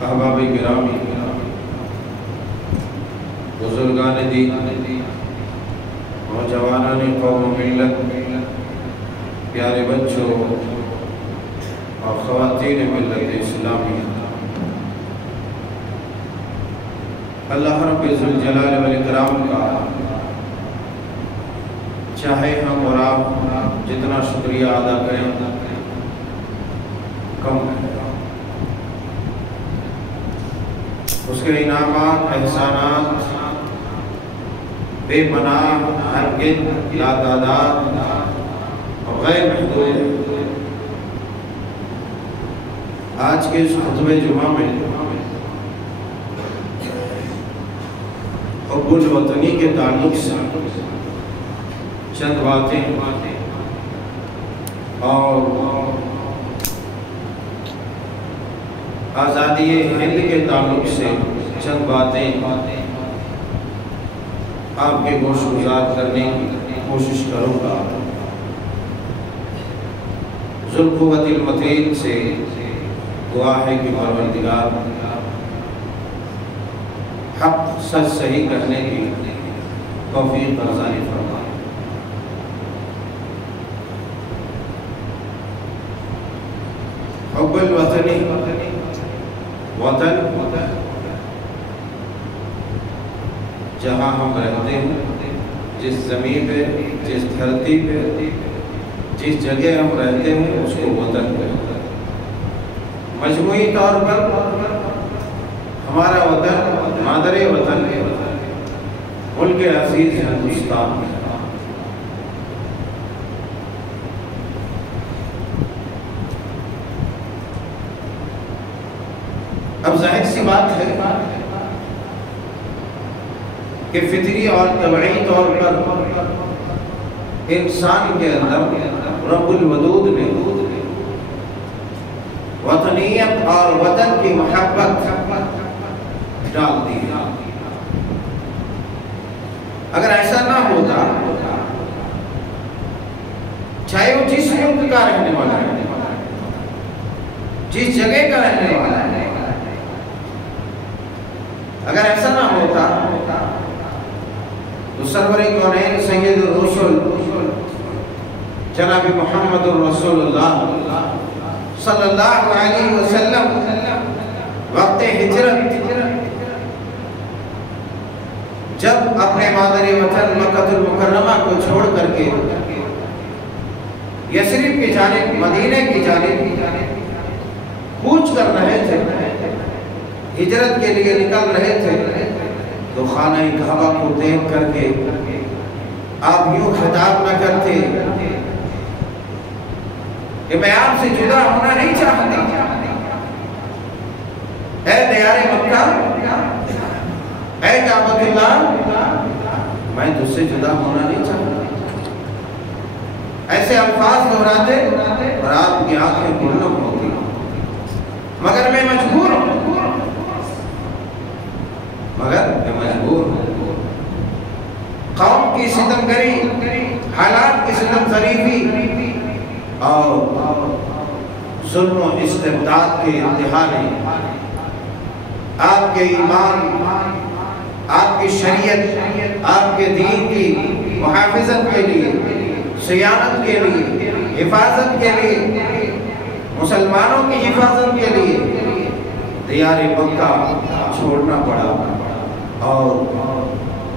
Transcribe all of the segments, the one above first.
احباب گرامی، بزرگان دین، نوجوانان قوم و ملت، پیارے بچوں اور خواتین ملت اسلامی، اللہ رب ذوالجلال والاکرام کا چاہے ہم اور آپ جتنا شکریہ ادا کریں کم ہے۔ اس کے انعامات، احسانات بے پناہ، ہرگز لاتعداد اور غیر محدود۔ آج کے اس خطبہ جمعہ میں حب الوطنی کے تعلق سے چند باتیں اور آزادی ہند کے تعلق سے چند باتیں آپ کے گوش گزار کرنے کی کوشش کروں گا۔ ذوالقوت المتین سے دعا ہے کہ پروردگار حق سچ صحیح کرنے کی توفیق ارزانی فرمائے۔ حب الوطنی، وطن جہاں ہم رہتے ہیں، جس زمین پہ، جس دھرتی پہ، جس جگہ ہم رہتے ہیں اس کو وطن کہتے ہیں۔ مجموعی طور پر ہمارا وطن، مادر وطن، ملک عزیز ہندوستان ہے۔ اب ظاہر سی بات ہے کہ فطری اور طبعی طور پر انسان کے اندر رب الودود نے وطنیت اور وطن کی محبت ڈال دی۔ اگر ایسا نہ ہوتا، چاہے وہ جس ملک کا رہنے والا ہے، جس جگہ کا رہنے والا ہے، اگر ایسا نہ ہوتا تو سرور کونین سید الرسل جناب محمد الرسول اللہ صلی اللہ علیہ وسلم وقت ہجرت جب اپنے مادر وطن مکہ المکرمہ کو چھوڑ کر کے یثرب کی جانب، مدینہ کی جانب کوچ کر رہے تھے، ہجرت کے لیے نکل رہے تھے، تو خانہ کعبہ کو دیکھ کر کے آپ یوں خطاب نہ کرتے کہ میں آپ سے جدا ہونا نہیں چاہتی، اے دیار مکہ، اے کعبۃ اللہ، میں تجھ سے جدا ہونا نہیں چاہتا۔ ایسے الفاظ دہراتے اور آپ کی آنکھیں پرنم ہوتی، مگر میں مجبور ہوں، قوم کی ستمگری، حالات کی ستم ظریفی اور ظلم و استبداد کے انتہا نے آپ کے ایمان، آپ کی شریعت، آپ کے دین کی محافظت کے لیے، صیانت کے لیے، حفاظت کے لیے، مسلمانوں کی حفاظت کے لیے دیار مکہ چھوڑنا پڑا، اور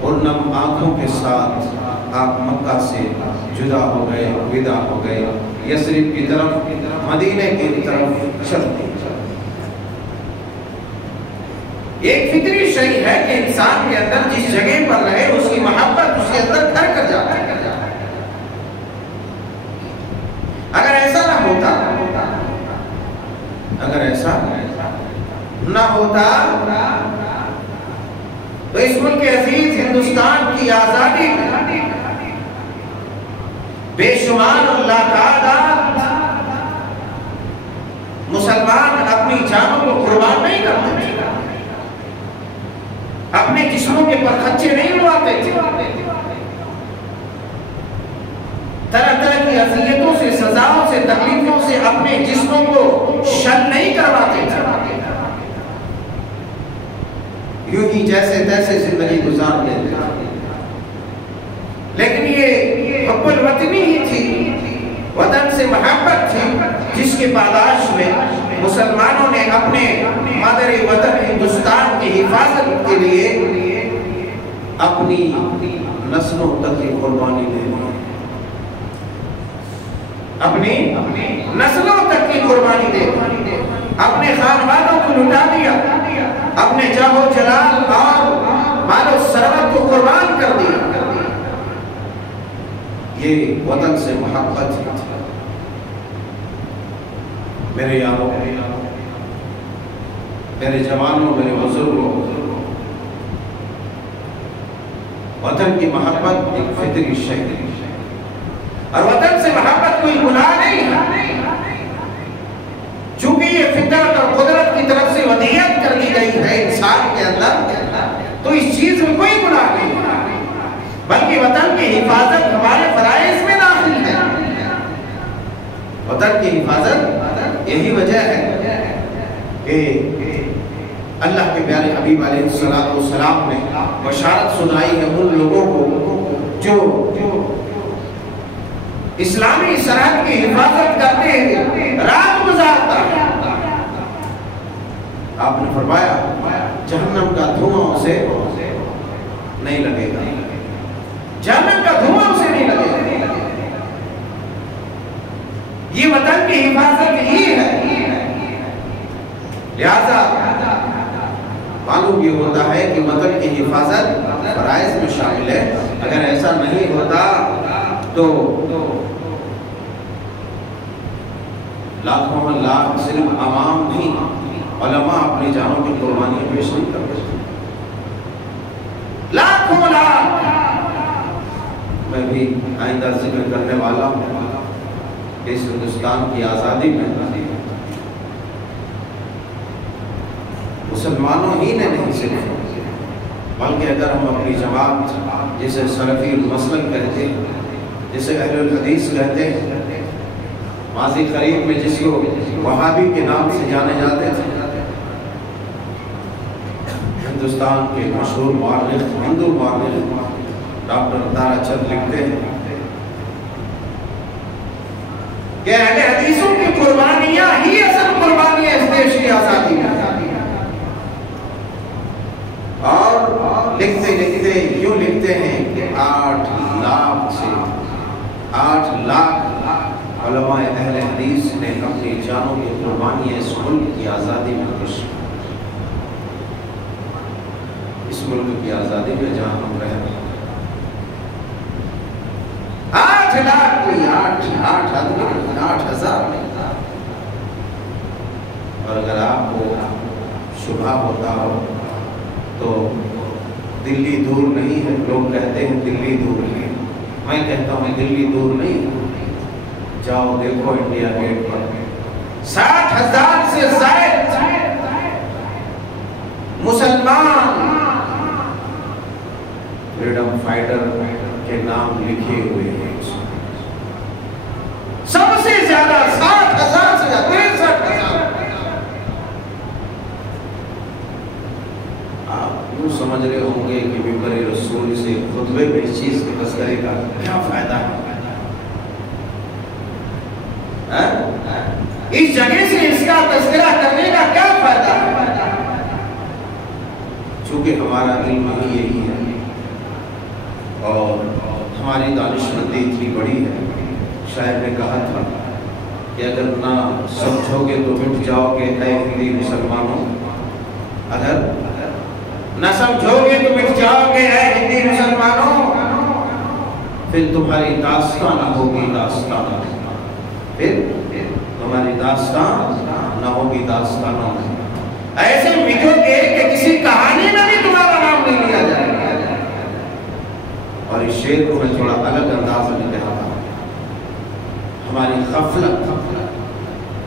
پرنم آنکھوں کے ساتھ آپ مکہ سے جدا ہو گئے، ودا ہو گئے، یثرب کی طرف، مدینہ کی طرف چل دیے۔ ایک فطری شیء ہے کہ انسان کے اندر جس جگہ پر رہے اس کی محبت اس کے اندر گھر کر جاتا ہے۔ اگر ایسا نہ ہوتا، اگر ایسا نہ ہوتا تو اس ملک عزیز ہندوستان کی آزادی میں بے شمار اللہ تعالیٰ مسلمان اپنی جانوں کو قربان نہیں کرتے تھے، اپنے جسموں کے پر خدشے نہیں اڑاتے تھے، طرح طرح کی اذیتوں سے، سزاؤں سے، تکلیفوں سے اپنے جسموں کو شل نہیں کرواتے تھے۔ جیسے تیسے زندگی گزار لیتے تھے، لیکن یہ حب الوطنی ہی تھی، وطن سے محبت تھی، جس کی پاداش میں مسلمانوں نے اپنے مادر وطن ہندوستان کی حفاظت کے لیے اپنی نسلوں تک کی قربانی دے دی، اپنی نسلوں تک کی قربانی دے دی، اپنے خاندانوں کو لٹا دیا، اپنے جاہ و جلال اور مال و ثروت کو قربان کر دیا۔ یہ وطن سے محبت ہے۔ میرے یاروں، میرے جوانوں، میرے بزرگوں، وطن کی محبت ایک فطری شے ہے، اور وطن سے محبت کوئی گناہ نہیں ہے، چونکہ یہ فطرت اور قدرت کی طرف سے ودیعت کر دی گئی ہے انسان کے اندر، تو اس چیز میں کوئی گناہ نہیں ہے، بلکہ وطن کی حفاظت ہمارے فرائض میں داخل ہے۔ وطن کی حفاظت یہی وجہ ہے کہ اللہ کے پیارے حبیب علیہ السلام نے بشارت سنائی ہے ان لوگوں کو جو اسلامی سرحد کی حفاظت کرتے ہیں، رات گزارتا ہے۔ آپ نے فرمایا جہنم کا دھواں اسے نہیں لگے گا، جہنم کا دھواں اسے نہیں لگے گا۔ یہ وطن کی حفاظت ہی ہے، لہذا معلوم یہ ہوتا ہے کہ وطن کی حفاظت فرائض میں شامل ہے۔ اگر ایسا نہیں ہوتا تو لاکھوں لاکھ صرف عوام نہیں، علماء اپنی جانوں کی قربانیاں پیش نہیں کرتے، لاکھوں لاکھ۔ میں بھی آئندہ ذکر کرنے والا ہوں اس ہندوستان کی آزادی میں مسلمانوں ہی نے نہیں صرف، بلکہ اگر ہم اپنی جماعت جسے سلفی المسلک کہتے ہیں، جسے اہل الحدیث کہتے ہیں، ماضی قریب میں جس کو وہابی کے نام سے جانے جاتے تھے، ہندوستان کے مشہور مورخ، ہندو مورخ ڈاکٹر تارا چند لکھتے ہیں کہ اہل حدیثوں کی قربانیاں ہی اصل قربانیاں اس دیش کی آزادی میں، اور لکھتے لکھتے یوں لکھتے ہیں کہ 8 لاکھ سے 8 لاکھ علماء اہل حدیث نے اپنی جانوں کی قربانیاں اس ملک کی آزادی میں پیش کی، اس ملک کی آزادی میں جہاں ہم رہ رہے ہیں۔ 8 لاکھ کوئی 8 آدمی 8,000 نہیں، اور اگر آپ کو شبہ ہوتا ہو تو دلی دور نہیں ہے، لوگ کہتے ہیں دلی دور ہے، میں کہتا ہوں دلی دور نہیں، جاؤ دیکھو انڈیا گیٹ پر 60,000 سے زائد مسلمان فریڈم فائٹر کے نام لکھے ہوئے ہیں، سب سے زیادہ 60,000 سے زیادہ 63,000۔ آپ یوں سمجھ رہے ہوں گے کہ ممبر رسول سے خطبے میں اس چیز کے تذکرے کا کیا فائدہ ہے، اس جگہ سے اس کا تذکرہ کرنے کا کیا فائدہ ہے؟ چونکہ ہمارا علم ہی یہی ہے اور ہماری دانشمندی اتنی بڑی ہے۔ شاعر نے کہا تھا کہ اگر نہ سمجھو گے تو مٹ جاؤ گے اے ہندی مسلمانوں، اگر نہ سمجھو گے تو مٹ جاؤ گے اے ہندی مسلمانوں، پھر تمہاری داستان نہ ہوگی داستان، پھر تمہاری داستان نہ ہوگی داستانوں میں، ایسے مٹو گے کہ کسی کہانی میں بھی تمہارا نام نہیں لیا جائے گا۔ اور اس شعر کو میں تھوڑا الگ انداز میں کہا تھا، ہماری غفلت،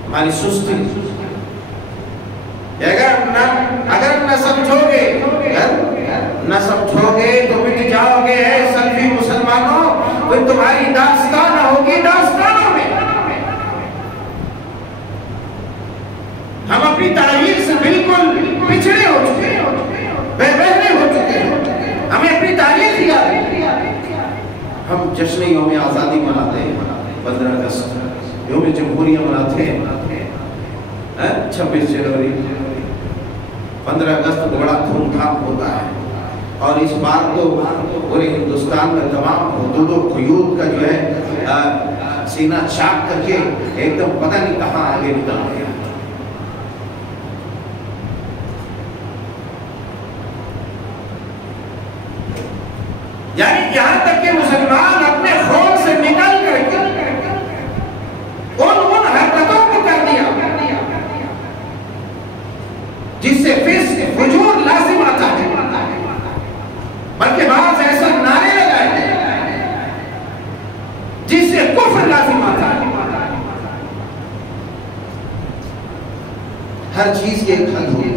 ہماری سستی، اگر نہ سمجھو گے تو مٹ جاؤ گے اے سلفی مسلمانوں، پھر تمہاری داستان ہوگی داستانوں میں۔ ہم اپنی تاریخ سے بالکل پچھڑے ہو چکے ہیں، بے بہرے ہو سے یوم آزادی مناتے ہیں 15 اگست، یوم جمہوریہ مناتے ہیں، 26 جنوری، 15 اگست کو بڑا دھوم دھام ہوتا ہے۔ اور اس بار تو پورے ہندوستان میں تمام حدود و قیود کا جو ہے سینہ چاک کر کے ایک دم پتہ نہیں کہاں آگے نکل گیا۔ یعنی یہاں تک کہ مسلمان اپنے خون سے نکل کر کے ان حرکتوں کو کر دیا جس سے فسق فجور لازم آتا ہے، بلکہ بعض ایسا نعرے لگائے جس سے کفر لازم آتا ہے۔ ہر چیز کی ایک حد ہوگی،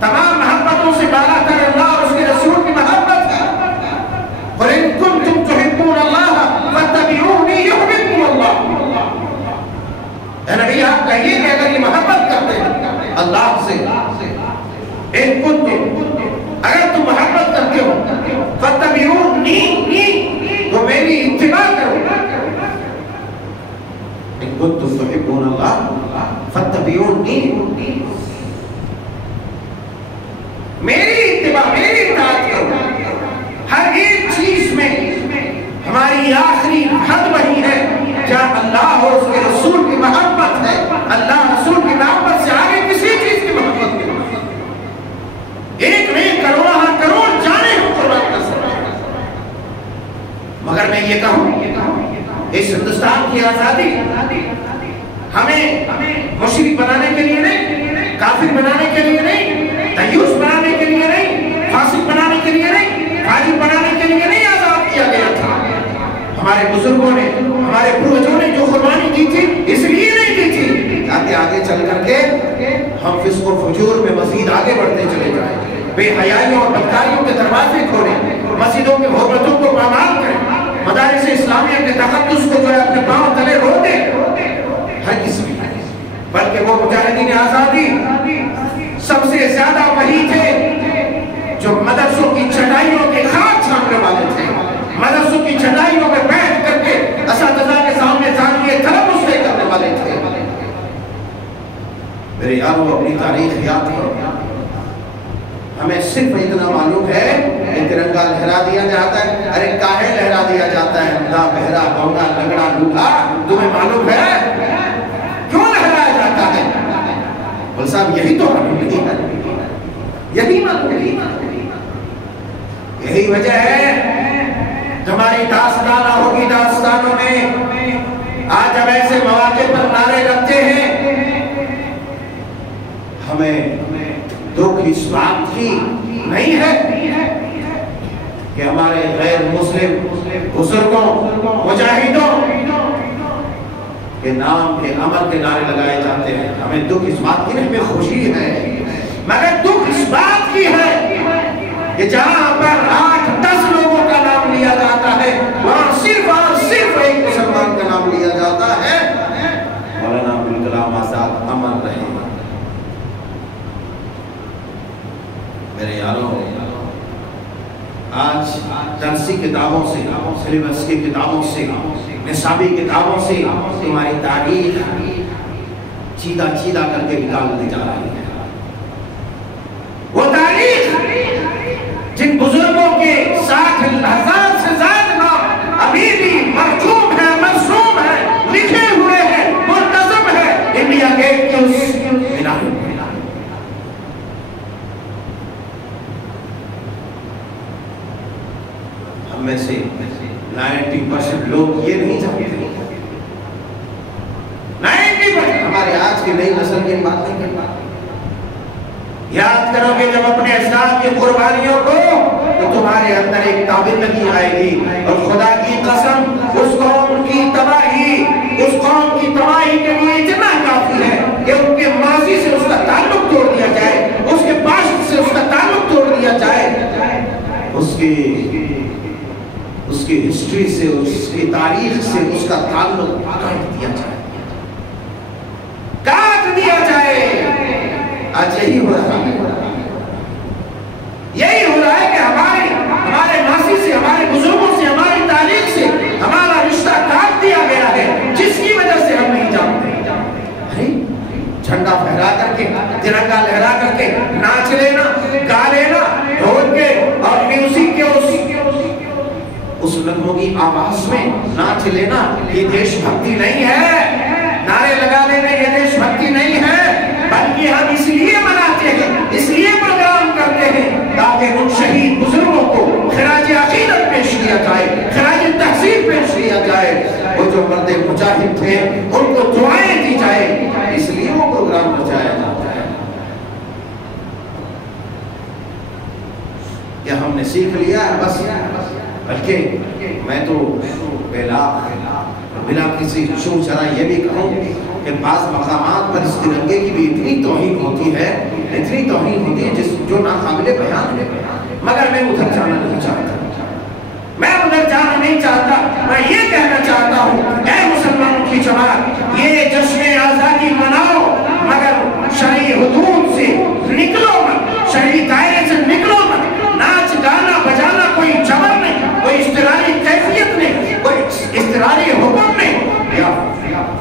تمام محبتوں سے بالا کر اللہ اور اس کے رسول کی محبت ہے۔ قُلْ إِن كُنتُمْ تُحِبُّونَ اللَّهَ فَاتَّبِعُونِي يُحْبِبْكُمُ اللَّهُ۔ اے نبی آپ کہیے کہ اگر یہ محبت کرتے ہیں اللہ سے، اِن كُنتُمْ، اگر تم محبت کرتے ہو، فَاتَّبِعُونِي، تو میری اتباع کرو۔ اِن كُنتُمْ تُحِبُّونَ اللَّهَ فَاتَّبِعُونِي، میری اتباع، میری اطاعت کرو۔ ہر ایک چیز میں ہماری آخری حد وہی ہے جہاں اللہ اور اس کے رسول کی محبت ہے۔ اللہ رسول کی محبت سے آگے کسی چیز کی محبت نہیں۔ ایک نہیں کروڑ کروڑ جانیں ہم قربان کر سکتے ہیں، مگر میں یہ کہوں اس ہندوستان کی آزادی ہمیں مشرک بنانے کے لیے نہیں، کافر بنانے کے لیے نہیں، دیوس بنانے کے لیے نہیں، فاسق بنانے کے لیے نہیں، فاجر بنانے کے لیے نہیں آزاد کیا گیا تھا۔ ہمارے بزرگوں نے، ہمارے پروجوں نے جو قربانی دی تھی اس لیے نہیں دی تھی تاکہ آگے چل کر کے ہم فسق و فجور میں مزید آگے بڑھتے چلے جائیں، بے حیائیوں اور بدکاریوں کے دروازے کھولیں، مسجدوں کے حرمتوں کو پامال کریں، مدارس اسلامیہ کے تقدس کو جو ہے اپنے پاؤں تلے رو دیں، ہر کسی میں، بلکہ وہ مجاہدین آزادی سب سے زیادہ وہی تھے جو مدرسوں کی چٹائیوں کے خاک چھاننے والے تھے، مدرسوں کی چٹائیوں میں بیٹھ کر کے اساتذہ کے سامنے زانیے طلب مسئلے کرنے والے تھے۔ میرے یاروں اپنی تاریخ یاد کرو، ہمیں صرف اتنا معلوم ہے کہ ترنگا لہرا دیا جاتا ہے، ارے کاہے لہرا دیا جاتا ہے، دا بہرا بونگا لگڑا لوٹا، تمہیں معلوم ہے کیوں لہرایا جاتا ہے؟ بول صاحب یہی تو معلوم نہیں ہے، یہی معلوم نہیں، یہی وجہ ہے ہماری داستانہ ہوگی داستانوں میں آج جب ایسے مواقع پر نعرے لگتے ہیں، ہمیں دکھ اس بات کی نہیں ہے کہ ہمارے غیر مسلم بزرگوں مجاہدوں کے نام کے عمل کے نعرے لگائے جاتے ہیں، ہمیں دکھ اس بات کی نہیں، ہمیں خوشی ہے، مگر دکھ اس بات کی ہے کہ جہاں پر 8-10 لوگوں کا نام لیا جاتا ہے وہاں صرف اور صرف ایک مسلمان کا نام لیا جاتا ہے، مولانا ابوالکلام آزاد امر رہے۔ میرے یاروں آج درسی کتابوں سے، سلیبس کی کتابوں سے، نصابی کتابوں سے تمہاری تاریخ چیدہ چیدہ کر کے نکال دی جا رہی ہے۔ وہ تاریخ جن بزرگوں کے 60,000 سے زیادہ نام ابھی بھی مرجوم ہے، مرسوم ہے، لکھے ہوئے ہیں، منتظم ہے انڈیا گیٹ کی اس مینار میں۔ ہم میں سے 90% لوگ یہ نہیں جانتے، 90% ہمارے آج کی نئی نسل کی بات نہیں کرتا۔ یاد کرو کہ جب اپنے اجداد کی قربانیوں کو تو تمہارے اندر ایک تابندگی آئے گی، اور خدا کی قسم اس قوم کی تباہی کے لیے اتنا کافی ہے کہ ان کے ماضی سے اس کا تعلق توڑ دیا جائے، اس کے پاسٹ سے اس کا تعلق توڑ دیا جائے، اس کی ہسٹری سے، اس کی تاریخ سے اس کا تعلق کاٹ دیا جائے، کاٹ دیا جائے۔ آج یہی ہو رہا ہے، یہی ہو رہا ہے کہ ہمارے ماضی سے، ہمارے بزرگوں سے، ہمارے جھنڈا پھہرا کر کے، ترنگا لہرا کر کے ناچ لینا، گا لینا ڈھول کے اور میوزک کے اس نغموں کی آواز میں ناچ لینا، یہ دیش بھکتی نہیں ہے۔ نعرے لگا لینا یہ دیش بھکتی نہیں ہے، بلکہ ہم اس لیے مناتے ہیں، اس لیے پروگرام کرتے ہیں تاکہ ان شہید بزرگوں کو خراج عقیدت پیش کیا جائے، خراج تحسین پیش کیا جائے۔ وہ جو مرد مجاہد تھے ان کو دعائیں دی جائے، اس لیے وہ پروگرام بچایا جاتا ہے۔ کیا ہم نے سیکھ لیا ہے بس؟ بلکہ میں تو بلا کسی شور شرا یہ بھی کہوں کہ بعض مقامات پر اس ترنگے کی بھی اتنی توہین ہوتی ہے، اتنی توہین ہوتی ہے جو ناقابل بیان ہے، مگر میں ادھر جانا نہیں چاہتا، میں ادھر جانا نہیں چاہتا۔ میں یہ کہنا چاہتا ہوں اے مسلمانوں کی جماعت، یہ جشن آزادی مناؤ مگر شرعی حدود سے نکلو مت، شرعی دائرے سے نکلو مت۔ ناچ گانا بجانا کوئی جبر نہیں، کوئی اضطراری کیفیت نہیں، کوئی اضطراری حکم نہیں، یا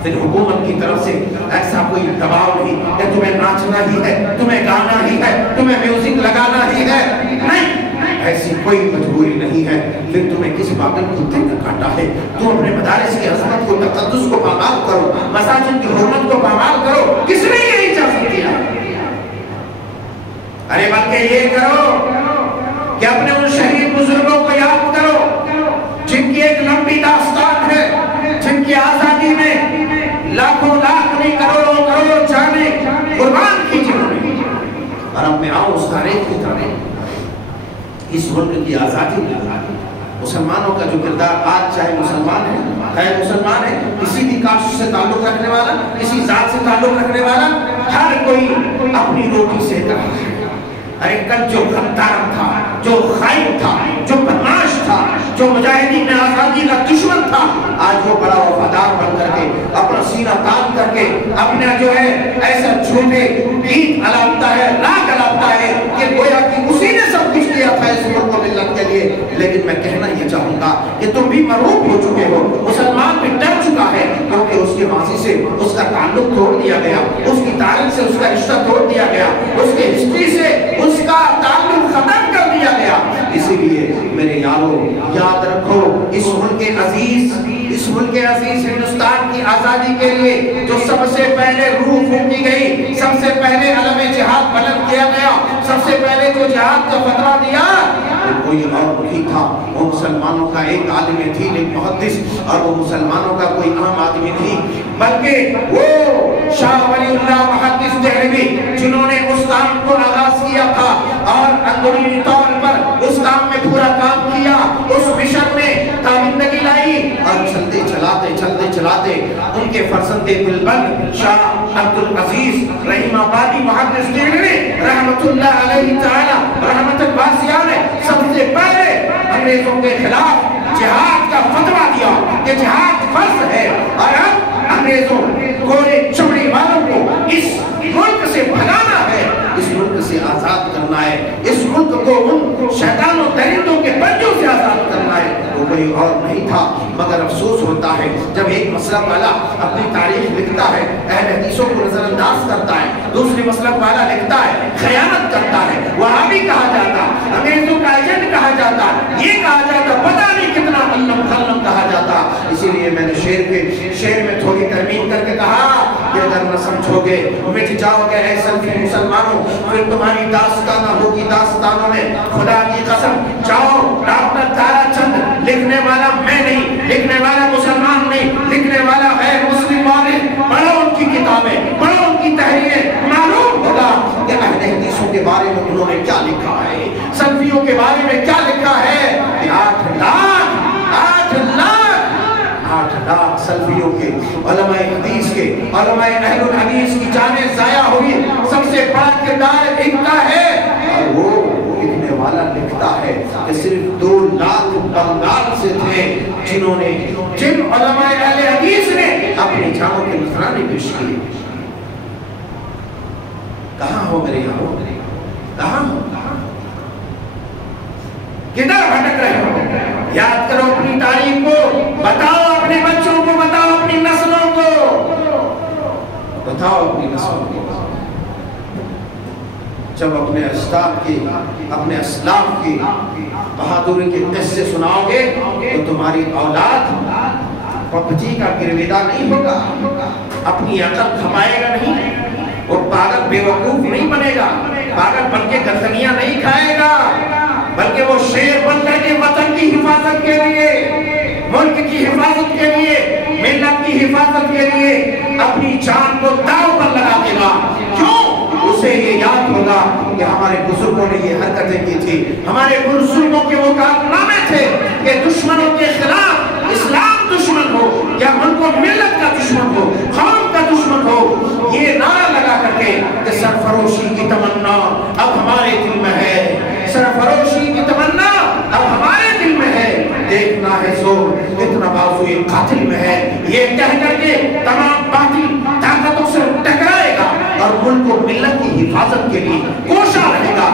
پھر حکومت کی طرف سے ایسا کوئی دباؤ نہیں کہ تمہیں ناچنا ہی ہے، تمہیں گانا ہی ہے، تمہیں میوزک لگانا ہی ہے۔ نہیں، ایسی کوئی مجبوری نہیں ہے۔ پھر تمہیں کس پاگل کتے نے کاٹا ہے؟ تم اپنے مدارس کی عظمت کو، تقدس کو پامال کرو، مساجد کی حرمت کو پامال کرو۔ کس نے یہ اجازت دیا؟ ارے بلکہ یہ کرو کہ اپنے ان شہید بزرگوں کو یاد کرو جن کی ایک لمبی داستان ہے، جن کی آزادی میں لاکھوں لاکھ نہیں کروڑوں کروڑ جانے قربان کی جنہوں نے۔ اور اب میں آؤں اس تاریخ کی طرف۔ اس ملک کی آزادی میں مسلمانوں کا جو کردار، آج چاہے مسلمان ہے، غیر مسلمان ہے، کسی بھی کاسٹ سے تعلق رکھنے والا، کسی ذات سے تعلق رکھنے والا، ہر کوئی اپنی روٹی سے رہا ہے۔ ارے کل جو غدار تھا، جو خائن تھا، جو بدماش تھا، جو مجاہدین آزادی کا دشمن تھا، آج وہ بڑا وفادار بن کر کے اپنا سینہ تان کر کے اپنا جو ہے ایسا جھوٹے گیت الاپتا ہے، راگ الاپتا ہے کہ گویا کہ اسی نے سب کچھ کیا تھا اس ملک و ملت کے لیے۔ لیکن میں کہنا یہ چاہوں گا کہ تم بھی مرعوب ہو چکے ہو، مسلمان بھی ڈر چکا ہے، کیونکہ اس کے ماضی سے اس کا تعلق توڑ دیا گیا، اس کی تاریخ سے اس کا رشتہ توڑ دیا گیا، اس کے ہسٹری سے اس کا تعلق ختم کر دیا گیا۔ اسی لیے میرے یارو یاد رکھو، اس ملک عزیز ہندوستان کی آزادی کے لیے جو سب سے پہلے روح پھونکی گئی، سب سے پہلے علم جہاد بلند کیا گیا، سب سے پہلے جو جہاد کا فتویٰ دیا وہ کوئی اور نہیں تھا، وہ مسلمانوں کا ایک عالم دین، ایک محدث، اور وہ مسلمانوں کا کوئی عام آدمی نہیں، بلکہ وہ شاہ ولی اللہ محدث دہلوی جنہوں نے اس کام کو آغاز کیا تھا اور اندرونی طور پر اس کام میں پورا کام کیا، اس مشن میں تابندگی لائی، اور چلتے چلاتے ان کے فرزند دلبند شاہ عبدالعزیز رحیم آبادی محدث دہلوی رحمت اللہ علیہ تعالی رحمت الواسعہ نے سب سے پہلے انگریزوں کے خلاف جہاد کا فتویٰ دیا کہ جہاد فرض ہے، اور اب انگریزوں گورے چمڑی والوں کو اس ملک سے بھگانا ہے، اس ملک سے آزاد کرنا ہے، اس ملک کو ان شیطان و درندوں کے پنجوں سے آزاد کرنا ہے۔ وہ کوئی اور نہیں تھا، مگر افسوس ہوتا ہے جب ایک مسلک والا اپنی تاریخ لکھتا ہے، اہل حدیثوں کو نظر انداز کرتا ہے، دوسری مسلک والا لکھتا ہے، خیانت کرتا ہے، وہابی کہا جاتا، انگریزوں کا ایجنٹ کہا جاتا، یہ کہا جاتا، پتہ نہیں کتنا علم خلم کہا جاتا۔ اسی لیے میں نے شعر میں تھوڑی ترمیم کر کے کہا کہ اگر نہ سمجھو گے مٹ جاؤ گے اے سلفی مسلمانوں، پھر تمہاری داستانہ ہوگی داستانوں میں، خدا کی قسم جاؤ ڈاکٹر تارا چند لکھنے والا میں نہیں، لکھنے والا مسلمان نہیں، لکھنے والا غیر مسلم والے، پڑھو ان کی کتابیں، پڑھو ان کی تحریریں، معلوم ہوگا کہ اہل حدیثوں کے بارے میں انہوں نے کیا لکھا ہے، سلفیوں کے بارے میں کیا لکھا ہے۔ 8 لاکھ سلفیوں کے، علماء حدیث کے، علماء اہل الحدیث کی جانیں ضائع ہوئی، سب سے بڑا کردار ان کا ہے، اور وہ لکھنے والا لکھتا ہے کہ صرف 2 لاکھ بنگال سے تھے جن علماء اہل حدیث نے اپنی جانوں کے نذرانے پیش کیے۔ کہاں ہو میرے یارو، کہاں ہو، کدھر بھٹک رہے ہو؟ یاد کرو اپنی تاریخ کو، بتاؤ اپنے بچوں کو، بتاؤ اپنی نسلوں کو۔ بتاؤ اپنی نسل کو، جب اپنے اجداد کی، اپنے اسلاف کی بہادری کے قصے سناؤ گے تو تمہاری اولاد پپچی کا گرویدہ نہیں ہوگا، اپنی عقل کھپائے گا نہیں، وہ پاگل بے وقوف نہیں بنے گا، پاگل بن کے گندگیاں نہیں کھائے گا، بلکہ وہ شیر بن کر کے وطن کی حفاظت کے لیے، ملک کی حفاظت کے لیے، ملت کی حفاظت کے لیے اپنی جان کو داؤ پر لگا دے گا۔ کیوں؟ اسے یہ یاد ہوگا کہ ہمارے بزرگوں نے یہ حرکتیں کی تھی، ہمارے بزرگوں کے وہ کارنامے تھے کہ دشمنوں کے خلاف، اسلام دشمن ہو یا ملک و ملت کا دشمن ہو، قوم کا دشمن ہو، یہ نعرہ لگا کر کے کہ سرفروشی کی تمنا اب ہمارے دل میں ہے، سرفروشی کی تمنا اب ہمارے دل میں ہے، دیکھنا ہے زور اتنا بازوئے قاتل میں ہے، یہ کہہ کر کے تمام باطل طاقتوں سے ٹکرائے گا اور ملک و ملت کی حفاظت کے لیے کوشاں رہے گا۔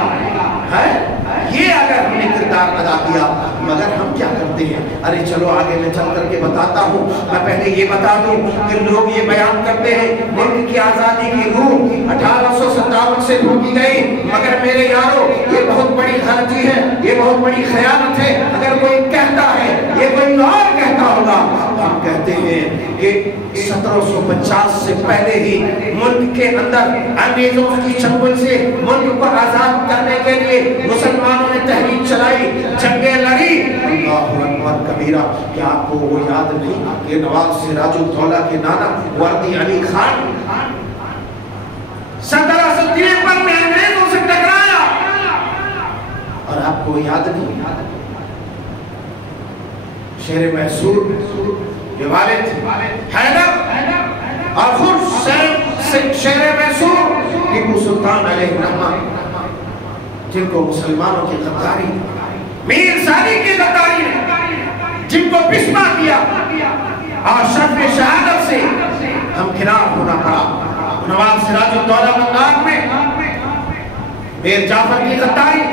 یہ اگر ہم نے کردار ادا کیا، مگر ہم کیا کرتے ہیں؟ ارے چلو آگے میں چل کر کے بتاتا ہوں، میں پہلے یہ بتا دوں کہ لوگ یہ بیان کرتے ہیں ملک کی آزادی کی روح 1857 سے روکی گئی، مگر میرے یارو یہ بہت بڑی غلطی ہے، یہ بہت بڑی خیانت ہے۔ اگر کوئی کہتا ہے یہ کوئی اور کہتا ہوگا، ہم کہتے ہیں کہ 1750 سے پہلے ہی ملک کے اندر انگریزوں کی چنگل سے ملک کو آزاد کرنے کے لیے مسلمانوں نے تحریک چلائی، جنگیں لڑی۔ اللہ اکبر کبیرہ، کیا آپ کو وہ یاد نہیں کہ نواب سراج الدولہ کے نانا وردی علی خان 1753 میں انگریزوں سے ٹکرایا، اور آپ کو یاد نہیں شیر محصور یہ والد حیدر اور خود شیر محصور ٹیپو سلطان علیہ الرحمہ، جن کو مسلمانوں کی غداری، میر سعدی کی غداری نے جن کو پسما کیا اور شرف شہادت سے ہم کنار ہونا پڑا۔ نواب سراج الدولہ بغداد میں میر جعفر کی غداری،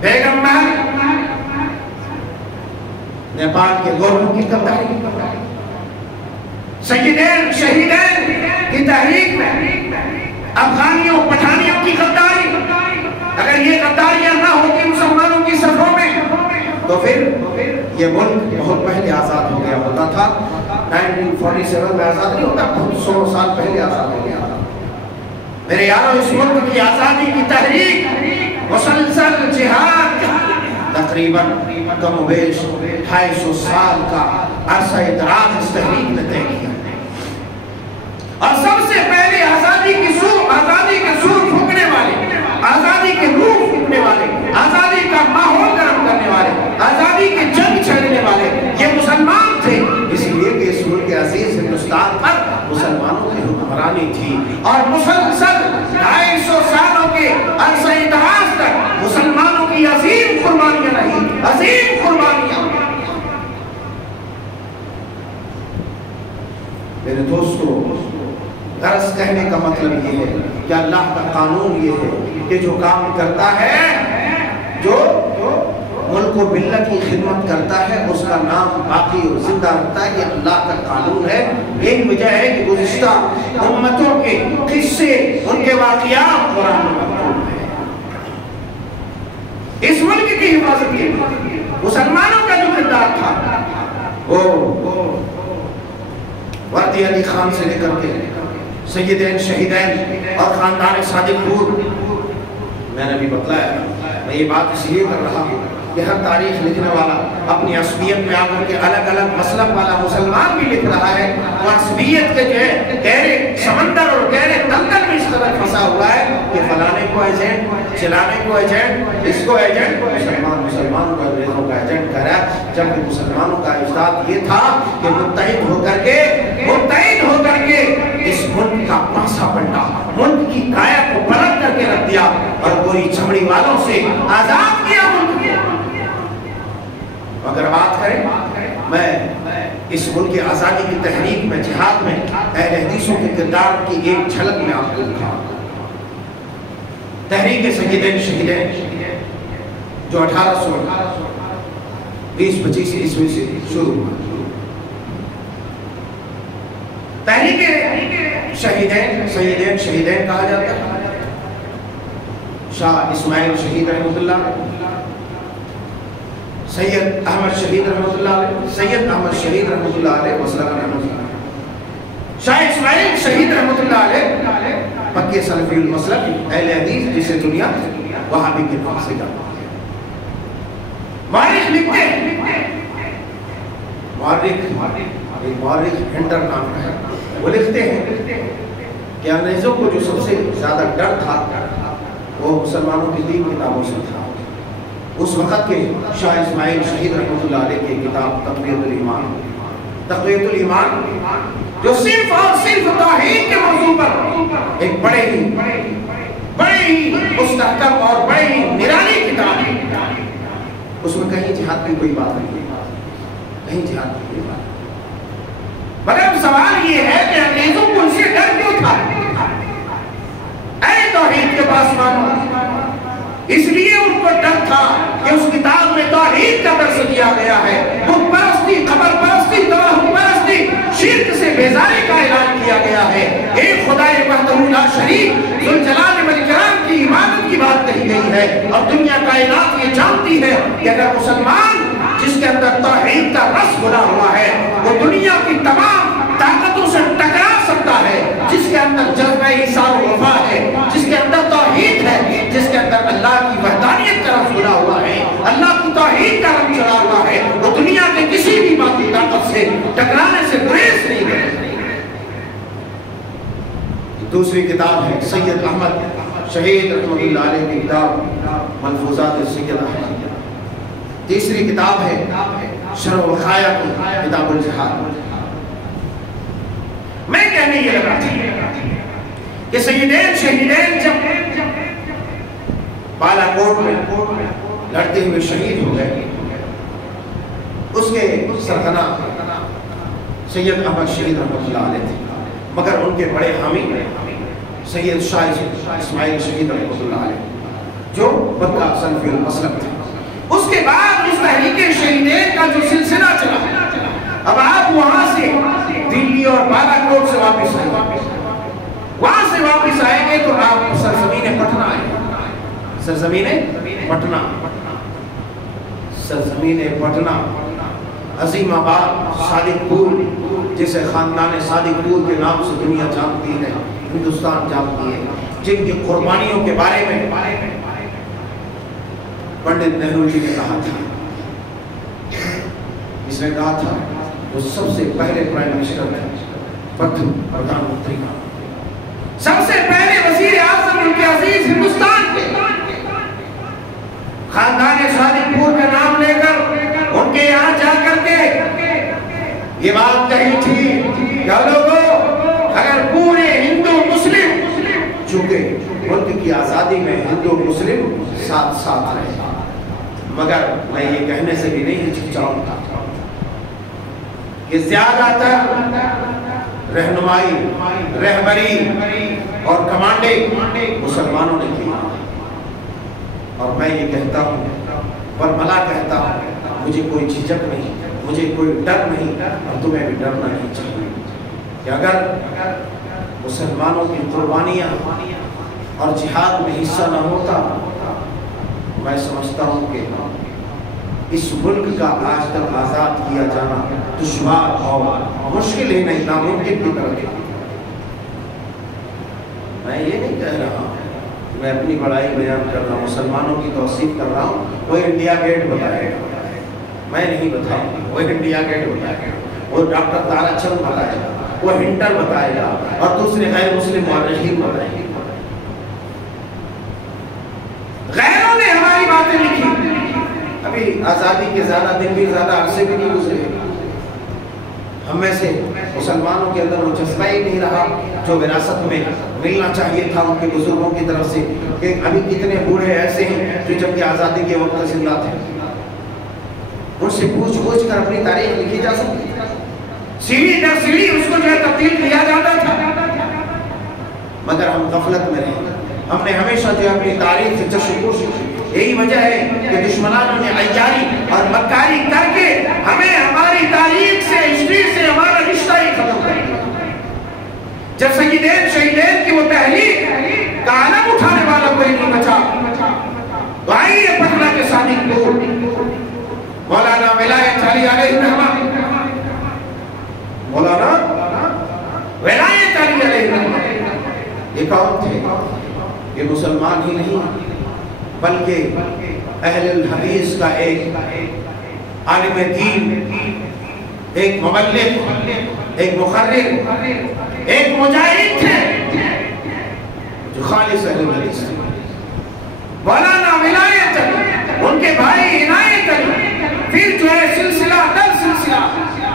بیگم محل نیپال کے گورنر کی غداری، سیدین شہیدین کی تحریک میں افغانیوں پٹھانیوں کی غداری۔ اگر یہ غداریاں نہ ہوتی مسلمانوں کی صفوں میں تو پھر یہ ملک بہت پہلے آزاد ہو گیا ہوتا تھا۔ 1947 میں آزاد نہیں ہوتا، 100 سال پہلے آزاد ہو گیا تھا۔ میرے یارو، اس ملک کی آزادی کی تحریک مسلسل جہاد تقریباً کم و بیش 250 سال کا عرصہ دراز اس تحریک نے طے کیا، اور سب سے پہلے آزادی کے سور پھونکنے والے، آزادی کے روح پھونکنے والے، آزادی کا ماحول گرم کرنے والے، آزادی کے جنگ چھیڑنے والے یہ مسلمان تھے۔ اس لیے کہ اس ملک عزیز ہندوستان پر مسلمانوں کی حکمرانی تھی، اور مسلسل 250 سالوں کے عرصہ دراز تک مسلمانوں کی عظیم قربانیاں رہی، عظیم قربانیاں۔ میرے دوستو، غرض کہنے کا مطلب یہ ہے کہ اللہ کا قانون یہ ہے کہ جو کام کرتا ہے، جو ملک و ملت کی خدمت کرتا ہے، اس کا نام باقی اور زندہ رہتا ہے۔ یہ اللہ کا قانون ہے۔ یہی وجہ ہے کہ گزشتہ امتوں کے قصے، ان کے واقعات قرآن میں مکتوب ہیں۔ اس ملک کی حفاظت کے مسلمانوں کا جو کردار تھا، وہ وردی علی خان سے لے کر کے سیدین شہیدین اور خاندان صادق پور، میں نے بھی بتلایا، میں یہ بات اس لیے کر رہا ہوں کہ ہر تاریخ لکھنے والا اپنی عصبیت میں آ کر کے الگ الگ مسلک والا مسلمان بھی لکھ رہا ہے، وہ عصبیت کے جو ہے گہرے سمندر اور گہرے دلدل میں اس طرح پھنسا ہوا ہے کہ فلانے کو ایجنٹ، چلانے کو ایجنٹ، اس کو ایجنٹ، مسلمان کو انگریزوں کا ایجنٹ کہہ رہا ہے، جبکہ مسلمانوں کا اجداد یہ تھا کہ متحد ہو کر کے اس ملک کا پاسا پلٹا، ملک کی کایا کو پلٹ کر کے رکھ دیا اور گوری چمڑی والوں سے آزاد کیا ملک کو۔ اگر بات کریں، میں اس ملک کی آزادی کی تحریک میں، جہاد میں اہل حدیثوں کے کردار کی ایک جھلک میں آپ کو دکھاؤں۔ تحریک سیدین شہیدین جو 1820-25 عیسوی سے شروع ہوا، تحریک شہیدین کہا جاتا ہے. شاہ اسماعیل شہید رحمۃ اللہ علیہ، سید احمد شہید رحمۃ اللہ علیہ، سید احمد شہید رحمۃ اللہ علیہ وسلم. شاہ اسماعیل شہید رحمۃ اللہ علیہ پکے سلفی المسلک اہل حدیث، جسے دنیا وہابی کے نام سے جانتی ہے. مورخ لکھتے ہیں، مورخ ہنٹر نام کا ہے، وہ لکھتے ہیں کہ انگریزوں کو جو سب سے زیادہ ڈر تھا وہ مسلمانوں کی 3 کتابوں سے تھا. اس وقت کے شاہ اسماعیل شہید رحمۃ اللہ علیہ کی کتاب تقویۃ الایمان، جو صرف اور صرف توحید کے موضوع پر ایک بڑے ہی مستحکم اور بڑے ہی نرالی کتاب ہے. اس میں کہیں جہاد کی کوئی بات نہیں ہے، کہیں جہاد کی کوئی بات نہیں. مگر سوال یہ ہے کہ انگریزوں کو ان سے ڈر کیوں تھا؟ اے توحید کے پاسبانوں، اس لیے ان کو ڈر تھا کہ اس کتاب میں توحید کا درس دیا گیا ہے. بت پرستی، قبر پرستی، توہم پرستی، شرک سے بیزاری کا اعلان کیا گیا ہے. ایک خدائے وحدہ لا شریک ذوالجلال والاکرام کی عبادت کی بات کہی گئی ہے. اور دنیا کائنات یہ جانتی ہے کہ اگر مسلمان جس کے اندر توحید کا رس بھرا ہوا ہے وہ دنیا کی تمام طاقتوں سے ٹکرا سکتا ہے. جس کے اندر جذبہ ایثار و وفا ہے، جس کے اندر توحید ہے، جس کے اندر اللہ کی وحدانیت کا رس بھرا ہوا ہے، اللہ کی توحید کا رنگ چڑھا ہوا ہے، وہ دنیا کے کسی بھی باقی طاقت سے ٹکرانے سے گریز نہیں کرے. دوسری کتاب ہے سید احمد شہید رحمۃ اللہ علیہ کی کتاب ملفوظات سید احمد. تیسری کتاب ہے شرح الخایا کی کتاب الجہاد. میں کہنے یہ لگا تھا کہ سیدین شہیدین جب بالا کوٹ میں لڑتے ہوئے شہید ہو گئے، اس کے سرغنہ سید احمد شہید رحمۃ اللہ علیہ تھے، مگر ان کے بڑے حامی سید شاہ اسماعیل شہید رحمۃ اللہ علیہ جو پکا سلفی المسلک تھے. اس کے بعد اس تحریک شہیدین کا جو سلسلہ چلا، اب آپ وہاں سے دلی اور بالا کوٹ سے واپس آئیں گے، وہاں سے واپس آئیں گے تو آپ سرزمین پٹنہ آئیں گے. سرزمین پٹنہ، سرزمین پٹنہ، عظیم آباد، صادق پور، جسے خاندان صادق پور کے نام سے دنیا جانتی ہے، ہندوستان جانتی ہے، جن کی قربانیوں کے بارے میں پنڈت نہرو جی نے کہا تھا. اس نے کہا تھا وہ سب سے پہلے پرائم منسٹر تھے، پردھان منتری کا سب سے پہلے وزیر اعظم ان کے عزیز ہندوستان کے. خاندان صادق پور کا نام لے کر ان کے یہاں جا کر کے یہ بات کہی تھی کہ لوگوں، اگر پورے ہندو مسلم، چونکہ ملک کی آزادی میں ہندو مسلم ساتھ ساتھ رہے، مگر میں یہ کہنے سے بھی نہیں ہچکچاؤں گا کہ زیادہ تر رہنمائی، رہبری اور کمانڈنگ مسلمانوں نے کی. اور میں یہ کہتا ہوں، برملا کہتا ہوں، مجھے کوئی جھجک نہیں، مجھے کوئی ڈر نہیں، اور تمہیں بھی ڈرنا نہیں چاہیے کہ اگر مسلمانوں کی قربانیاں اور جہاد میں حصہ نہ ہوتا، میں سمجھتا ہوں کہ اس ملک کا آج تک آزاد کیا جانا دشوار اور مشکل ہی نہیں، ناممکن کی طرح. میں یہ نہیں کہہ رہا ہوں، میں اپنی بڑائی بیان کر رہا ہوں، مسلمانوں کی توصیف کر رہا ہوں. وہ انڈیا گیٹ بتائے گا، میں نہیں بتاؤں گا. وہ انڈیا گیٹ بتائے گا، وہ ڈاکٹر تارا چند بتائے گا، وہ ہنٹر بتائے گا، اور دوسرے غیر مسلم مورخین بتائیں گے. غیروں نے ہماری باتیں لکھی. ابھی آزادی کے زیادہ دن بھی، زیادہ عرصے بھی نہیں گزرے، ہم میں سے مسلمانوں کے اندر وہ جذبہ ہی نہیں رہا جو وراثت میں ملنا چاہیے تھا ان کے بزرگوں کی طرف سے. کہ ابھی کتنے بوڑھے ایسے ہیں جو جنگ آزادی کے وقت زندہ تھے، ان سے پوچھ کر اپنی تاریخ لکھی جا سکتی. سیڑھی در سیڑھی اس کو جو ہے تبدیل کیا جاتا تھا، مگر ہم غفلت میں رہے. ہم نے ہمیشہ جو ہے اپنی تاریخ سے تشویش. یہی وجہ ہے کہ دشمنانوں نے عیاری اور مکاری کر کے ہمیں ہماری تاریخ سے، ہسٹری سے ہمارا رشتہ ہی ختم کر دیا. جب سیدین شہیدین کی وہ تحریک کا علم اٹھانے والا کوئی نہیں بچا، تو آئیے پٹنہ کے صادق پور مولانا ولایت علی علیہ الرحمہ، مولانا ولایت علی علیہ الرحمہ یہ کون تھے؟ یہ مسلمان ہی نہیں بلکہ اہل الحدیث کا ایک عالم دین، ایک مبلغ، ایک مقرر، ایک مجاہد تھے جو خالص اہل الحدیث تھے۔ مولانا ولایت علی، ان کے بھائی عنایت علی، پھر جو ہے سلسلہ در سلسلہ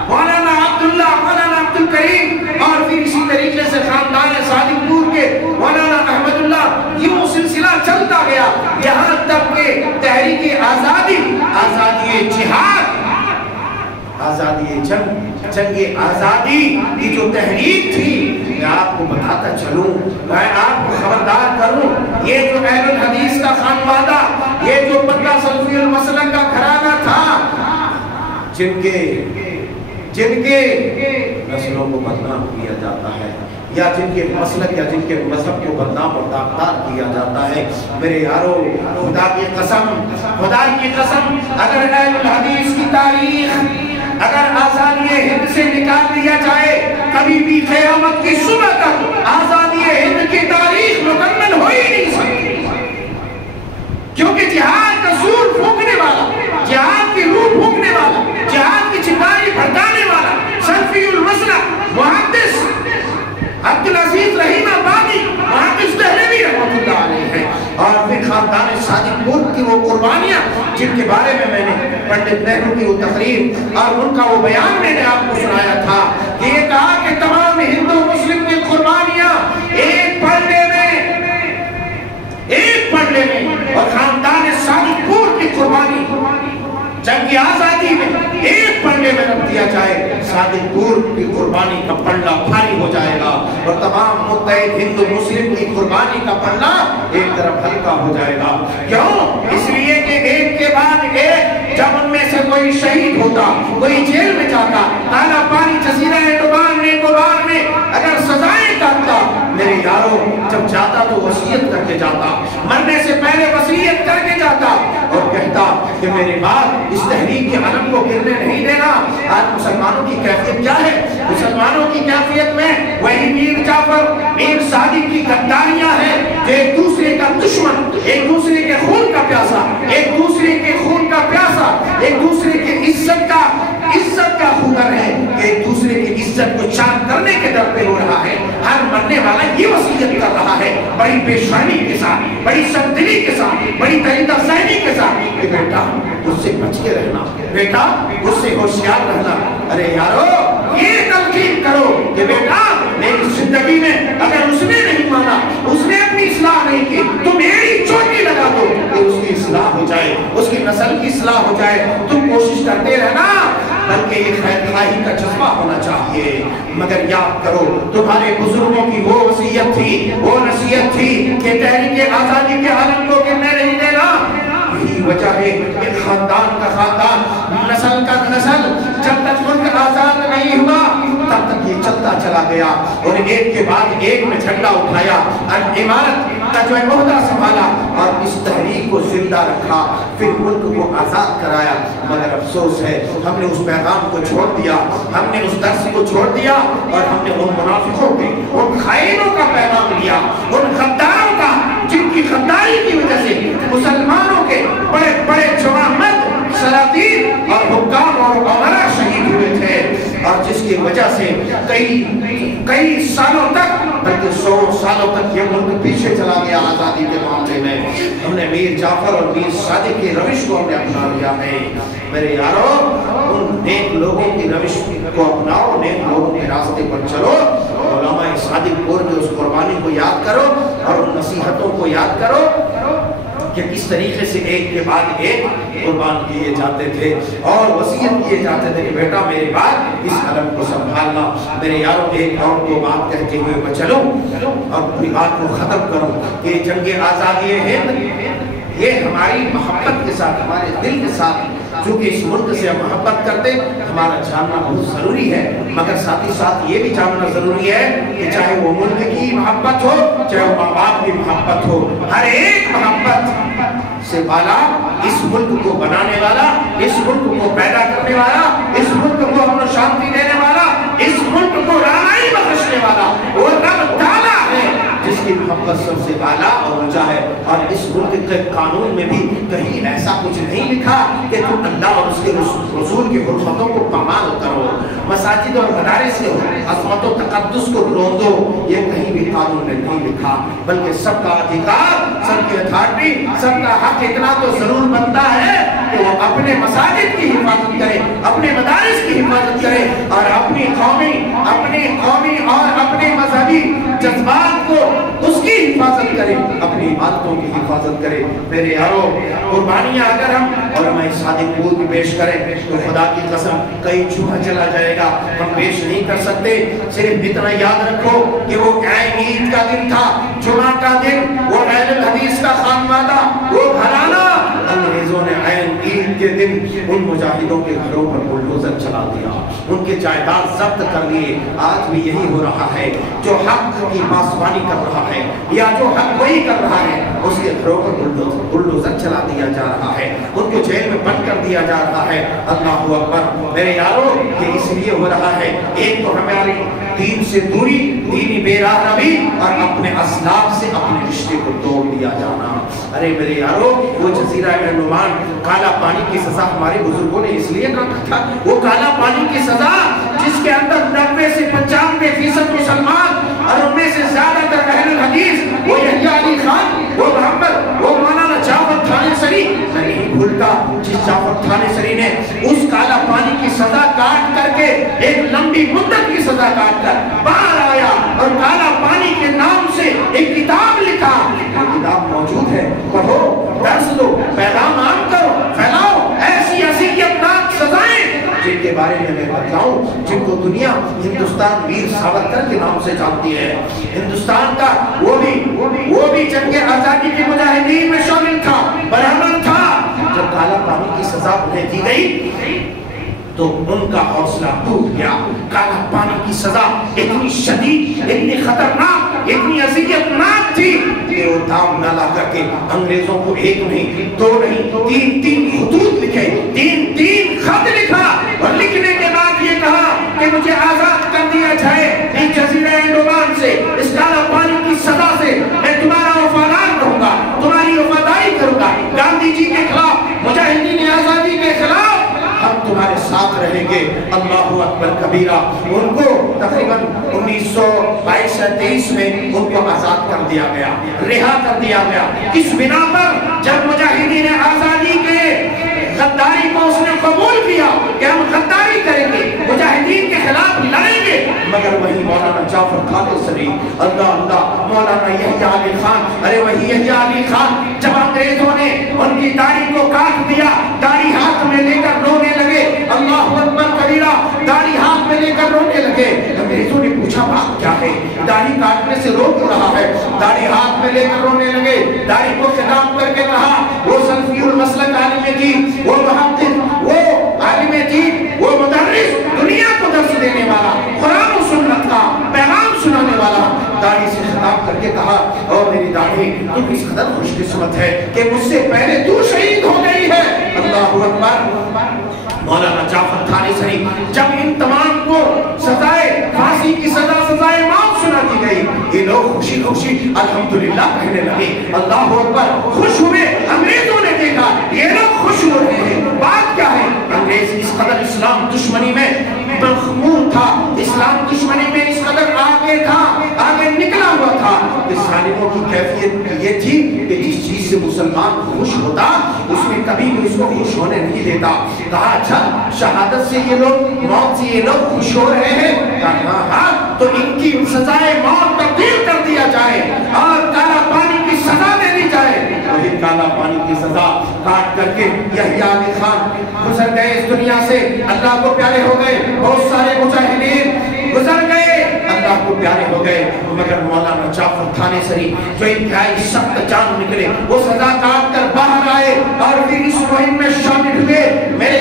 مولانا عبداللہ، مولانا عبد الکریم، اور پھر اسی طریقے سے خاندان صادق پور کے مولانا احمد اللہ، یوں سلسلہ چلتا گیا یہاں تک کہ تحریک آزادی، آزادی جہاد، آزادی جنگ آزادی کی جو تحریک تھی، میں آپ کو بتاتا چلوں، میں آپ کو خبردار کروں، یہ جو اہل الحدیث کا خانوادہ، یہ جو پتہ سلفی المسلک کا گھرانہ تھا، جن کے نسلوں کو بدنام کیا جاتا ہے، یا جن کے مسلک یا جن کے مذہب کو بدنام اور داغدار کیا جاتا ہے، میرے یارو خدا کی قسم، اگر اہل الحدیث کی تاریخ اگر آزادی ہند سے نکال دیا جائے، کبھی بھی قیامت کی صبح تک آزادی ہند کی تاریخ مکمل ہو ہی نہیں سکتی، کیونکہ جہاد کا سور پھونکنے والا، جہاد کی روح پھونکنے والا، جہاد کی چنگاری بھڑکانے والا سلفی المسلک محدث عبدالعزیز رحیم آبادی، محدث دہلوی رحمۃ اللہ علیہ ہے، اور پھر خاندان صادق پور کی وہ قربانیاں جن کے بارے میں نے پنڈت نہرو کی وہ تقریر اور ان کا وہ بیان میں نے آپ کو سنایا تھا کہ یہ کہا کہ تمام ہندو مسلم کی قربانیاں ایک پلڑے میں، اور خاندان صادق پور کی قربانی جنگ آزادی میں ایک پلڑے میں رکھ دیا جائے، صادق پور کی قربانی کا پلڑا بھاری ہو جائے گا، اور تمام متحد ہندو مسلم کی قربانی کا پلڑا ایک طرف ہلکا ہو جائے گا۔ کیوں؟ اس لیے کہ ایک کے بعد ایک جب ان میں سے کوئی شہید ہوتا، کوئی جیل میں جاتا، تالا پانی جزیرہ نکوبار میں اگر سزائیں کاٹتا، میرے یارو جب جاتا تو وصیت کر کے جاتا، مرنے سے پہلے وصیت کر کے جاتا اور کہتا کہ میرے بعد اس تحریک کے علم کو گرنے نہیں دینا۔ آج مسلمانوں کی کیفیت کیا ہے؟ مسلمانوں کی کیفیت میں وہی میر جعفر، میر صادق کی غداریاں ہیں جو ایک دوسرے کا دشمن، ایک دوسرے کے خون کا پیاسا، ایک دوسرے کے خون کا پیاسا، ایک دوسرے کے عزت کا خودر ہے، ایک دوسرے کی عزت کو چاک کرنے کے در پہ ہو رہا ہے۔ ہر مرنے والا یہ وصیت کر رہا ہے بڑی بے شرمی کے ساتھ، بڑی سختی کے ساتھ، بڑی دریدہ ذہنی کے ساتھ کہ بیٹا اس سے بچ کے رہنا، بیٹا اس سے ہوشیار رہنا۔ ارے یارو یہ تلقین کرو کہ بیٹا میری زندگی میں اگر اس نے نہیں مانا، اس نے اپنی اصلاح نہیں کی، تو میری چوٹی لگا دو کہ اس کی اصلاح ہو جائے، اس کی نسل کی اصلاح ہو جائے۔ تم کوشش کرتے رہنا، بلکہ یہ خیر خواہی کا جذبہ ہونا چاہیے، مگر یاد کرو تمہارے بزرگوں کی وہ وصیت تھی، وہ نصیحت تھی کہ تحریک آزادی کے عالم کو گرنے نہیں دینا۔ یہی وجہ ہے کہ خاندان کا خاندان، نسل کا نسل، جب تک ملک آزاد نہیں ہوا تب تک یہ چلتا چلا گیا، اور ایک کے بعد ایک میں جھنڈا اٹھایا، عمارت کا جو عہدہ سنبھالا اور اس تحریک کو زندہ رکھا، پھر ملک کو آزاد کرایا۔ مگر افسوس ہے ہم نے اس پیغام کو چھوڑ دیا، ہم نے اس درس کو چھوڑ دیا، اور ہم نے ان منافقوں کے، ان خائنوں کا پیغام لیا، ان غداروں کا جن کی غداری کی وجہ سے مسلمانوں کے بڑے بڑے جوامد، سلاطین اور حکام اور امراء شہید ہوئے تھے، اور جس کی وجہ سے کئی سالوں تک، بلکہ 100 سالوں تک یہ ملک پیچھے چلا گیا آزادی کے معاملے میں۔ ہم نے میر جعفر اور میر صادق کی روش کو ہم نے اپنا لیا ہے۔ میرے یارو ان نیک لوگوں کی روش کو اپناؤ، نیک لوگوں کے راستے پر چلو، علماء صادق پور کی اس قربانی کو یاد کرو اور ان نصیحتوں کو یاد کرو کہ کس طریقے سے ایک کے بعد ایک قربان کیے جاتے تھے اور وصیت کیے جاتے تھے کہ بیٹا میرے بعد اس علم کو سنبھالنا۔ میرے یاروں ایک اور دو بات کہتے ہوئے میں چلوں اور اپنی بات کو ختم کروں کہ جنگ آزادی ہند یہ ہماری محبت کے ساتھ، ہمارے دل کے ساتھ چونکہ اس ملک سے ہم محبت کرتے ہمارا جاننا بہت ضروری ہے، مگر ساتھ ہی ساتھ یہ بھی جاننا ضروری ہے کہ چاہے وہ ملک کی محبت ہو، چاہے وہ ماں باپ کی محبت ہو، ہر ایک محبت سے بالا اس ملک کو بنانے والا، اس ملک کو پیدا کرنے والا، اس ملک کو امن و شانتی دینے والا، اس ملک کو رہنمائی بخشنے والا وہ رب تعالیٰ ہے جس کی محبت سب سے بالا اور اونچا ہے۔ اور اس ملک کے قانون میں بھی کہیں ایسا کچھ نہیں لکھا کہ تم اللہ اور اس کے رسول کی حرمتوں کو پامال کرو، مساجد اور مدارس کے عظمت و تقدس کو روندو، یہ کہیں بھی قانون میں نہیں لکھا، بلکہ سب کا ادھیکار، سب کی اتھارٹی، سب کا حق اتنا تو ضرور بنتا ہے کہ وہ اپنے مساجد کی حفاظت کرے، اپنے مدارس کی حفاظت کرے اور اپنی قومی اور اپنے مذہبی جذبات کو اس کی حفاظت کرے، اپنی عادتوں کی حفاظت کرے۔ میرے یارو، قربانیاں اگر ہم اور میں صادق پور پیش کریں تو خدا کی قسم کئی چوہا چلا جائے گا، ہم پیش نہیں کر سکتے۔ صرف اتنا یاد رکھو کہ وہ عین عید کا دن تھا، جمعہ کا دن، وہ اہل الحدیث کا خانوادہ، وہ گھرانہ، انگریزوں نے عین عید کے دن ان مجاہدوں کے گھروں پر بلڈوزر چلا دیا، ان کے جائیداد ضبط کر لیے۔ آج بھی یہی ہو رہا ہے، جو حق کی پاسبانی کر رہا ہے یا جو حق وہی کر رہا ہے اس کے گھروں پر بلڈوزر چلا دیا جا رہا ہے، ان کو جیل میں بند کر دیا جا رہا ہے۔ اللہ اکبر۔ میرے یارو، یہ اس لیے ہو رہا ہے، ایک تو ہماری دین سے دوری، دینی بے راہ روی اور اپنے اسلاف سے اپنے رشتے کو توڑ دیا جانا۔ ارے میرے یارو، وہ جزیرہ عمان کالا پانی کی سزا ہمارے بزرگوں نے اس لیے کہا تھا، وہ کالا پانی کی سزا جس کے اندر 90 سے 95% مسلمان اور ان میں سے زیادہ تر اہل الحدیث، وہ یحییٰ علی خان، وہ محمد، وہ مولانا جعفر تھانیسری، میں نہیں بھولتا جس جعفر تھانیسری نے اس کالا پانی کی سزا کاٹ کر کے ایک لمبی مدت کی سزا کاٹ کر باہر آیا اور کالا پانی کے نام سے ایک کتاب لکھا۔ وہ کتاب موجود ہے، پڑھو، درس دو، پیغام عام کرو، پھیلاؤ ایسی اذیتناک سزائیں جن کے بارے میں میں بتلاؤں، جن کو دنیا ہندوستان ویر ساورکر کے نام سے جانتی ہے۔ ہندوستان کا وہ بھی جنگ آزادی کے مجاہدین میں شامل تھا، برہمن تھا۔ جب کالا پانی کی سزا انہیں دی گئی تو ان کا حوصلہ ٹوٹ گیا۔ کالا پانی کی سزا اتنی شدید، اتنی خطرناک، اتنی اذیتناک تھی کہ وہ دام نہ لا کر کے انگریزوں کو ایک نہیں، دو نہیں، تین خطوط لکھے، تین خط لکھا اور لکھنے کے بعد یہ کہا کہ مجھے آزاد کر دیا جائے اس جزیرہ عمان سے، اس کالا پانی کی سزا سے میں تمہارا وفادار رہوں گا، تمہاری وفاداری کروں گا، گاندھی جی کے خلاف، مجاہدین آزادی کے خلاف ہم تمہارے ساتھ رہیں گے۔ اللہ اکبر کبیرہ۔ ان کو تقریباً 1922-23 میں ان کو آزاد کر دیا گیا، رہا کر دیا گیا۔ کس بنا پر؟ جب مجاہدین آزادی کے غداری کو اس نے قبول کیا کہ ہم غداری کریں گے، مجاہدین کے خلاف لڑیں گے، مگر وہی مولانا جعفر تھانیسری، اللہ، مولانا یحییٰ علی خان، ارے وہی یحییٰ علی خان، جب انگریزوں نے ان کی داڑھی کو کاٹ دیا، داڑھی ہاتھ میں لے کر رونے لگے، اللہ اکبر کبیرہ، داڑھی ہاتھ میں لے کر رونے لگے۔ انگریزوں نے پوچھا بات کیا ہے، داڑھی کاٹنے سے روک رہا ہے، داڑھی ہاتھ میں لے کر رونے لگے۔ داڑھی کو خطاب کر کے کہا، وہ سلفی المسلک عالم دین، وہ محدث، وہ عالم دین، وہ مدرس، دنیا کو درس دینے والا، قرآن و سنت کا پیغام سنانے والا، داڑھی سے خطاب کر کے کہا، اور میری داڑھی تم اس قدر خوش قسمت ہے کہ مجھ سے پہلے تو شہید ہو گئی ہے۔ اللہ اکبر۔ مولانا جعفر تھانیسری جب ان تمام کو سزائے پھانسی کی سزائے موت سنا دی گئی، یہ لوگ خوشی خوشی الحمدللہ کہنے لگے، اللہ اکبر، خوش ہوئے۔ انگریزوں نے دیکھا یہ لوگ خوش ہو رہے ہیں، بات کیا ہے؟ انگریز اس قدر اسلام دشمنی میں مخمور تھا، اسلام دشمنی میں اس قدر آگے تھا، آگے نکلا ہوا تھا کہ ظالموں کی کیفیت یہ تھی کہ جس چیز سے مسلمان خوش ہوتا اس میں کبھی بھی اس کو خوش ہونے نہیں دیتا۔ کہا اچھا شہادت سے یہ لوگ، موت سے یہ لوگ خوش ہو رہے ہیں؟ کہا ہاں، تو ان کی سزائے موت تبدیل کر دیا جائے اور کالا پانی کی سزا دے دی جائے۔ وہی کالا پانی کی سزا کاٹ کر کے یحییٰ علی خان گزر گئے اس دنیا سے، اللہ کو پیارے ہو گئے، بہت سارے مجاہدین گزر گئے، اللہ کو پیارے ہو گئے، مگر مولانا جعفر تھانیسری جو انتہائی سخت جان نکلے، وہ سزا کاٹ کر باہر آئے اور پھر اس مہم میں شامل ہوئے۔ میرے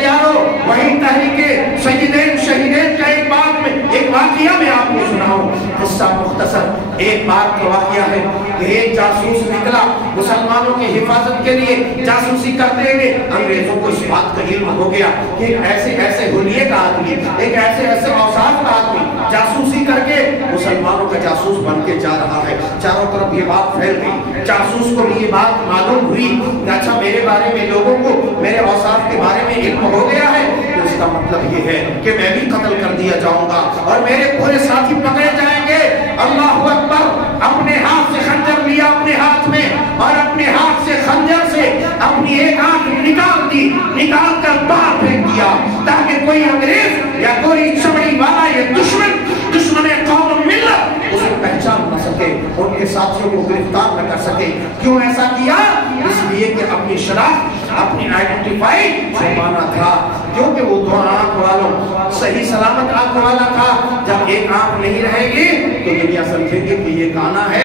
وہی تحریک سیدین شہیدین کا ایک واقعہ میں آپ کو سناؤں، قصہ مختصر۔ ایک بار کا واقعہ ہے کہ ایک جاسوس نکلا مسلمانوں کی حفاظت کے لیے، جاسوسی کرتے ہوئے انگریزوں کو اس بات کا علم ہو گیا کہ ایک ایسے حلیے کا آدمی، ایک ایسے اوصاف کا آدمی جاسوسی کر کے مسلمانوں کا جاسوس بن کے جا رہا ہے۔ چاروں طرف یہ بات پھیل گئی، جاسوس کو بھی یہ بات معلوم ہوئی کہ اچھا میرے بارے میں لوگوں کو میرے اوصاف کے بارے میں علم ہو گیا ہے، تو اس کا مطلب یہ ہے کہ میں بھی قتل کر دیا جاؤں گا اور میرے پورے ساتھی پکڑے جائیں گے۔ اللہ اکبر، اپنے ہاتھ سے خنجر لیا اپنے ہاتھ میں اور اپنے ہاتھ سے خنجر سے اپنی ایک آنکھ نکال دی، نکال کر باہر پھینک دیا تاکہ کوئی انگریز یا کوئی چمڑی والا یا دشمن قوم و ملت اسے پہچان نہ سکے، ان کے ساتھیوں کو گرفتار نہ کر سکے۔ کیوں ایسا کیا؟ اس لیے کہ اپنی شناخت، اپنی آئیڈینٹیفائی چھپانا تھا، کیونکہ وہ دو آنکھ والوں صحیح سلامت آنکھ والا تھا۔ جب ایک آنکھ نہیں رہے گی تو دنیا سمجھے گی کہ یہ کانا ہے۔